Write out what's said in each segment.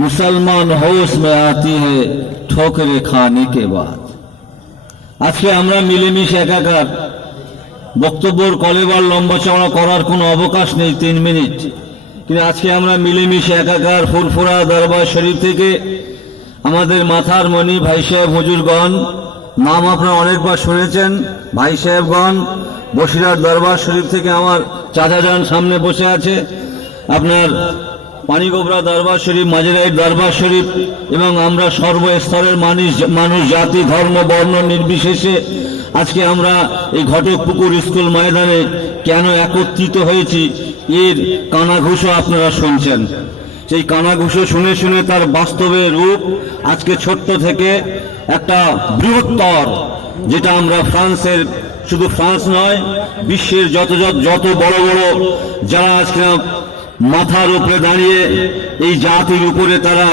মুসলমান হোস মে আতি ঠোকরে খানে কে বাদ। আজকে আমরা মিলেমিশে একাকার বক্তব্যর কলেবার লম্বা চড়া করার কোনো অবকাশ নেই তিন মিনিট। কিন্তু আজকে আমরা মিলেমিশে একাকার ফুরফুরা দরবার শরীফ থেকে আমাদের মাথার মণি ভাই সাহেব হজুরগণ, নাম আপনারা অনেকবার শুনেছেন, ভাই সাহেবগণ বসিরার দরবার শরীফ থেকে আমার চাচা যান সামনে বসে আছে। আপনার পানিগোবরা দরবার শরীফ মাজেরাইট দরবার শরীফ এবং আমরা সর্বস্তরের মানুষ মানুষ, জাতি, ধর্ম, বর্ণ নির্বিশেষে আজকে আমরা এই ঘটক পুকুর স্কুল ময়দানে কেন একত্রিত হয়েছি, এর কানাঘুষো আপনারা শুনছেন। সেই কানাঘুষো শুনে শুনে তার বাস্তবে রূপ আজকে ছোট্ট থেকে একটা বৃহত্তর, যেটা আমরা ফ্রান্সের, শুধু ফ্রান্স নয়, বিশ্বের যত যত যত বড় বড় যারা আজকে মাথার উপরে দাঁড়িয়ে এই জাতির উপরে তারা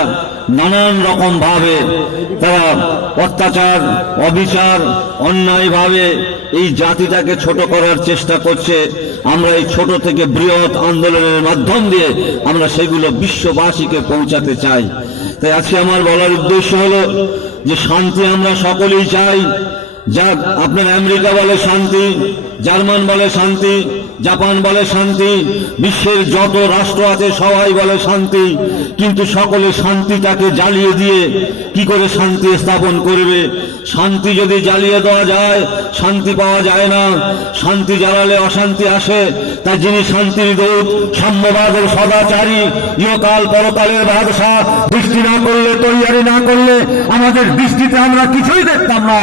নানান রকম ভাবে তারা অত্যাচার, অবিচার অন্যায়ভাবে এই জাতিটাকে ছোট করার চেষ্টা করছে। আমরা এই ছোট থেকে বৃহৎ আন্দোলনের মাধ্যম দিয়ে আমরা সেগুলো বিশ্ববাসীকে পৌঁছাতে চাই। তাই আজকে আমার বলার উদ্দেশ্য হলো যে শান্তি আমরা সকলেই চাই। যা আপনার আমেরিকা বলে শান্তি, জার্মান বলে শান্তি জাপান বলে শান্তি, বিশ্বের যত রাষ্ট্র আছে সবাই বলে শান্তি, কিন্তু সকলে শান্তিটাকে জ্বালিয়ে দিয়ে কি করে শান্তি স্থাপন করবে? শান্তি যদি জ্বালিয়ে দেওয়া যায়, শান্তি পাওয়া যায় না। শান্তি জ্বালালে অশান্তি আসে। তাই যিনি শান্তির দূত, সাম্যবাদের সদাচারী, ইহকাল পরকালের বাদশাহ, বৃষ্টি না করলে, তৈয়ারি না করলে আমাদের দৃষ্টিতে আমরা কিছুই দেখতাম না।